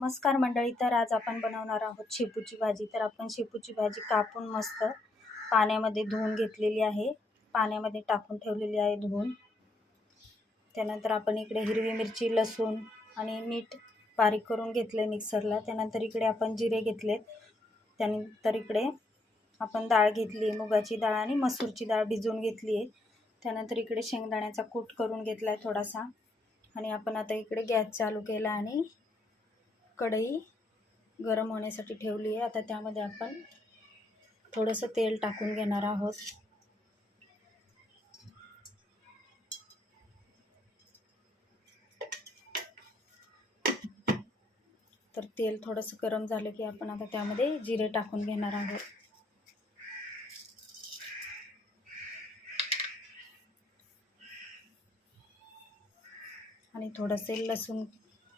नमस्कार मंडळी. तर आज आपण बनवणार आहोत शेपूची भाजी. तर आपण शेपूची भाजी कापून मस्त पाण्यामध्ये धुवून घेतलेली आहे, पाण्यामध्ये टाकून ठेवलेली आहे धुवून. त्यानंतर आपण इकडे हिरवी मिरची, लसूण आणि मीठ बारीक करून घेतले मिक्सरला. त्यानंतर इकडे आपण जिरे घेतलेत. त्यानंतर इकडे आपण डाळ घेतली, मुगाची डाळ आणि मसूरची डाळ भिजवून घेतली आहे. त्यानंतर इकडे शेंगदाण्याचा कूट करून घेतला आहे थोडासा. आणि आपण आता इकडे गॅस चालू केला आणि कढई गरम होण्यासाठी ठेवली आहे. आता त्यामध्ये आपण थोडंसं तेल टाकून घेणार आहोत. तर तेल थोडंसं गरम झालं की आपण आता त्यामध्ये जिरे टाकून घेणार आहोत. आणि थोडेसे लसूण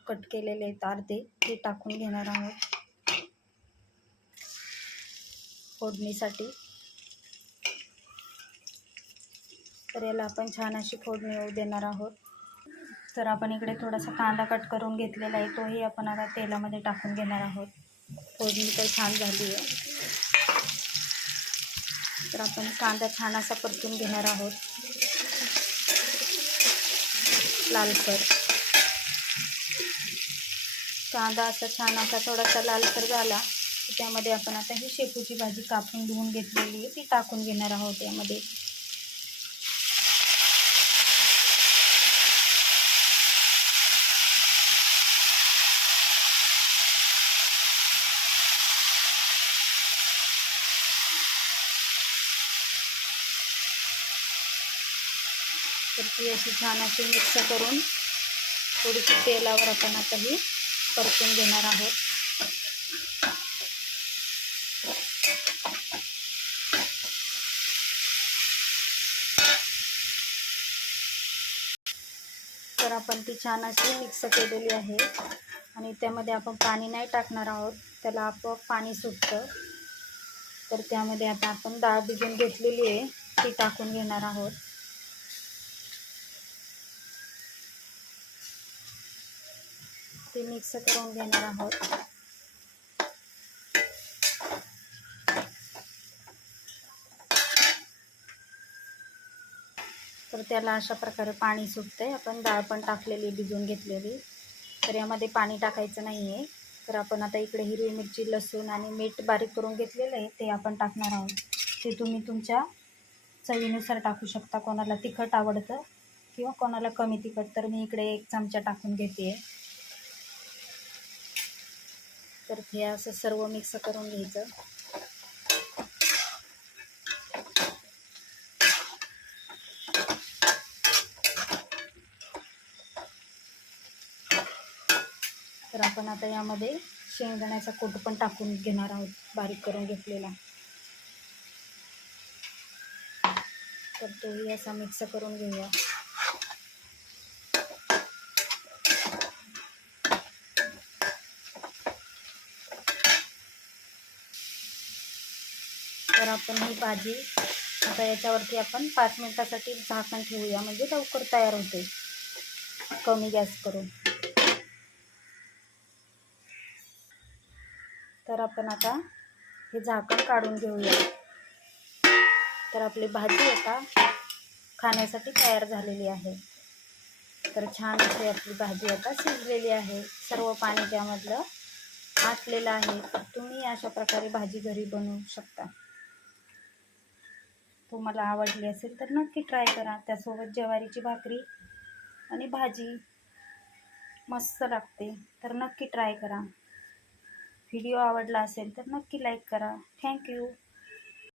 कट केलेले आहेत अर्धे, ते टाकून घेणार आहोत फोडणीसाठी. तर याला आपण छान अशी फोडणी येऊ देणार आहोत. तर आपण इकडे थोडासा कांदा कट करून घेतलेला आहे, तोही आपण आता तेलामध्ये टाकून घेणार आहोत. फोडणी तर छान झाली आहे. तर आपण कांदा छान असा परतून घेणार आहोत लालसर. कांदा असा छान असा थोडासा लालसर झाला की त्यामध्ये आपण आता ही शेपूची भाजी कापून धुवून घेतलेली आहे ती टाकून घेणार आहोत यामध्ये. तर ती अशी छान अशी मिक्स करून थोडीशी तेलावर आपण आता ही परतून घेणार आहोत. तर आपण ती छान अशी मिक्स केलेली आहे आणि त्यामध्ये आपण पाणी नाही टाकणार आहोत, त्याला आपोआप पाणी सुटतं. तर त्यामध्ये आता आपण डाळ भिजवून घेतलेली आहे ती टाकून घेणार आहोत. ती मिक्स करून घेणार आहोत. तर त्याला अशा प्रकारे पाणी सुटते. आपण डाळ पण टाकलेली भिजवून घेतलेली, तर यामध्ये पाणी टाकायचं नाही आहे. तर आपण आता इकडे हिरवी मिरची, लसूण आणि मीठ बारीक करून घेतलेलं आहे ते आपण टाकणार आहोत. ते तुम्ही तुमच्या चवीनुसार टाकू शकता. कोणाला तिखट आवडतं किंवा कोणाला कमी तिखट. तर मी इकडे 1 चमचा टाकून घेते. तर हे असं सर्व मिक्स करून घ्यायचं. तर आपण आता यामध्ये शेंगदाण्याचा कूट पण टाकून घेणार आहोत बारीक करून घेतलेला. तर तोही असा मिक्स करून घेऊया. तर आपण ही भाजी आता याच्यावरती आपण 5 मिनिटासाठी झाकण ठेवूया, म्हणजे लवकर तयार होते कमी गॅस करून. तर आपण आता हे झाकण काढून घेऊया. तर आपली भाजी आता खाण्यासाठी तयार झालेली आहे. तर छान अशी आपली भाजी आता शिजलेली आहे. सर्व पाणी त्यामधलं आटलेलं आहे. तर तुम्ही अशा प्रकारे भाजी घरी बनवू शकता. तुम्हाला आवडली असेल तर नक्की ट्राय करा. त्यासोबत ज्वारीची भाकरी आणि भाजी मस्त लागते. तर नक्की ट्राय करा. व्हिडिओ आवडला असेल तर नक्की लाईक करा. थँक्यू.